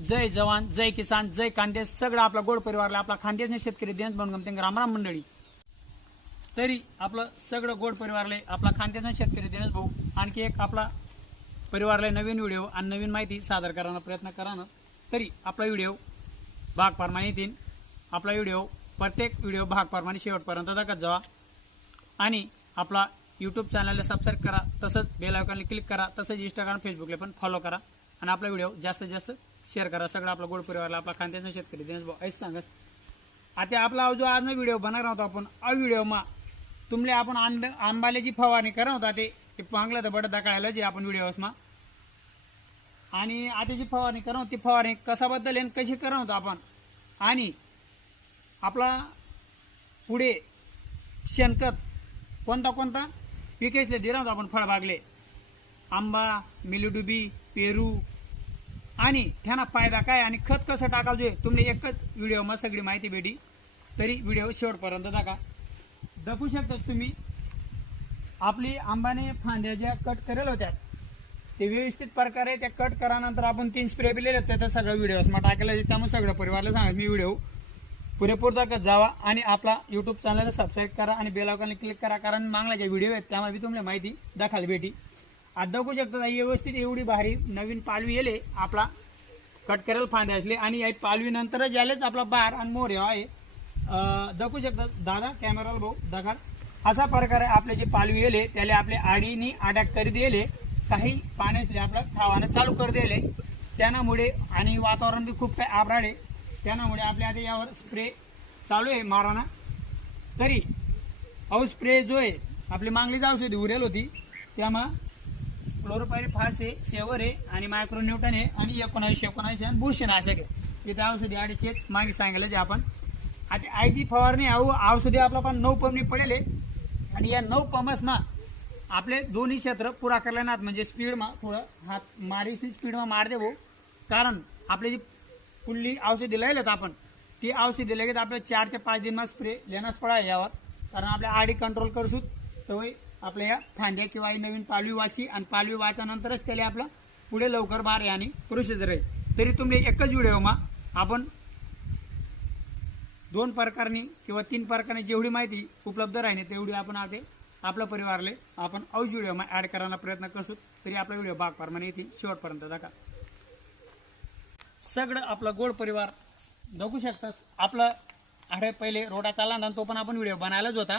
जय जवान जय किसान जय खानदेश सगळं आपला गोड परिवारला आपला खानदेशने शेतकरी देश बनून गमते रामराम मंडळी. तरी आपलं सगळं गोड परिवारले आपला खानदेशने शेतकरी दिनेश भाऊ आणखी एक आपला परिवारला नवीन व्हिडिओ आणि नवीन माहिती सादर करण्याचा प्रयत्न करानं. तरी आपला व्हिडिओ भाग प्रमाणे येतील. आपला व्हिडिओ प्रत्येक व्हिडिओ भाग प्रमाणे शेवटपर्यंत दाखवत जावा आणि आपला यूट्यूब चॅनलला सबस्क्राईब करा, तसंच बेल आयकॉनला क्लिक करा, तसंच इंस्टाग्राम फेसबुकला पण फॉलो करा आणि आपला व्हिडिओ जास्तीत जास्त शेअर करा. सगळं आपला गोड परिवारला आपला खानदेशने शेतकरी दिनेश भाऊ ऐस सांगस. आता आपला जो आज व्हिडिओ बनणार होता आपण आ व्हिडिओमा तुमले आपण आंबाल्याची फवारणी करा होता ते पांगलं तर बडं दाखवायला जे आपण व्हिडिओसमा आणि आताची फवारणी करा ती फवारणी कशाबद्दल आणि कशी करा होता आपण आणि आपला पुढे शेणखत कोणता कोणता पिकेसले दिला होता आपण फळबागले आंबा मिलीडुबी पेरू आणि त्यांना फायदा काय आणि खत कसं टाकाल जे तुम्ही एकच व्हिडिओ सगळी माहिती भेटी. तरी व्हिडिओ शेवटपर्यंत दाखवू शकता तुम्ही. आपली आंबाने फांद्या ज्या कट करेल होत्या ते व्यवस्थित प्रकारे त्या कट करानंतर आपण 3 स्प्रे बिलेले होते त्या सगळं व्हिडिओस मा टाकलेलं. त्यामुळे सगळं परिवारला सांगा मी व्हिडिओ पुरेपूर दाखवत जावा आणि आपला यूट्यूब चॅनलला सबस्क्राईब करा आणि बेल आयकॉनला क्लिक करा, कारण मागला जे व्हिडिओ आहेत त्यामध्ये तुम्हाला माहिती दाखवायला भेटी. आज दाखवू शकता व्यवस्थित एवढी भारी नवीन पालवी येले आपला कट करेल फांद्या असले आणि या पालवी नंतरच यालेच आपला बार आणि मोर आहे. दाखवू शकता दादा कॅमेराला भाऊ दाखल अशा प्रकारे आपले जे पालवी येले त्याला आपले आडीनी अटॅक करी दिले काही पाण्यातले आपलं खावानं चालू कर दिले त्यामुळे आणि वातावरण बी खूप काही आबराडे त्यामुळे आपल्या आता यावर स्प्रे चालू आहे माराना. तरी अहो स्प्रे जो आहे आपली मागलीच औषधी उरेल होती त्यामुळे क्लोरोपायरीफास आहे, शेवर आहे आणि मायक्रोन्यूटन आहे आणि 1919 आणि बुरशीनाशक आहे. तिथे औषधी 250 मागे सांगितलं जे आपण आता आयची फवारणी औषधी आपला पण 9 पंपनी पडेल आणि या 9 पंपसमा आपले दोन्ही क्षेत्र पुरा करल्यानात म्हणजे स्पीडमा थोडं हात मारीची स्पीडमा मार दे भाऊ, कारण आपली जी पुल्ली औषधी लिहिलेत आपण ती औषधी लगेच आपल्या 4 ते 5 दिनमा स्प्रे लेनाच पडा यावर, कारण आपल्या आडी कंट्रोल करसूत तर आपल्या या फांद्या किंवा नवीन पालवी वाची आणि पालवी वाच्यानंतरच त्याला आपला पुढे लवकर बार आणि प्रोसिजर आहे. तरी तुम्ही एकच व्हिडिओमा आपण 2 प्रकारनी किंवा 3 प्रकारने जेवढी माहिती उपलब्ध राहील तेवढी आपण आते आपल्या परिवारले आपण औष व्हिडिओमा ऍड करायला प्रयत्न करतो. तरी आपला व्हिडिओ भाग प्रमाणे येतील शेवटपर्यंत दाखवा. सगळं आपला गोड परिवार बघू शकता. आपला अरे पहिले रोडा चालला ना तो पण आपण व्हिडिओ बनायलाच होता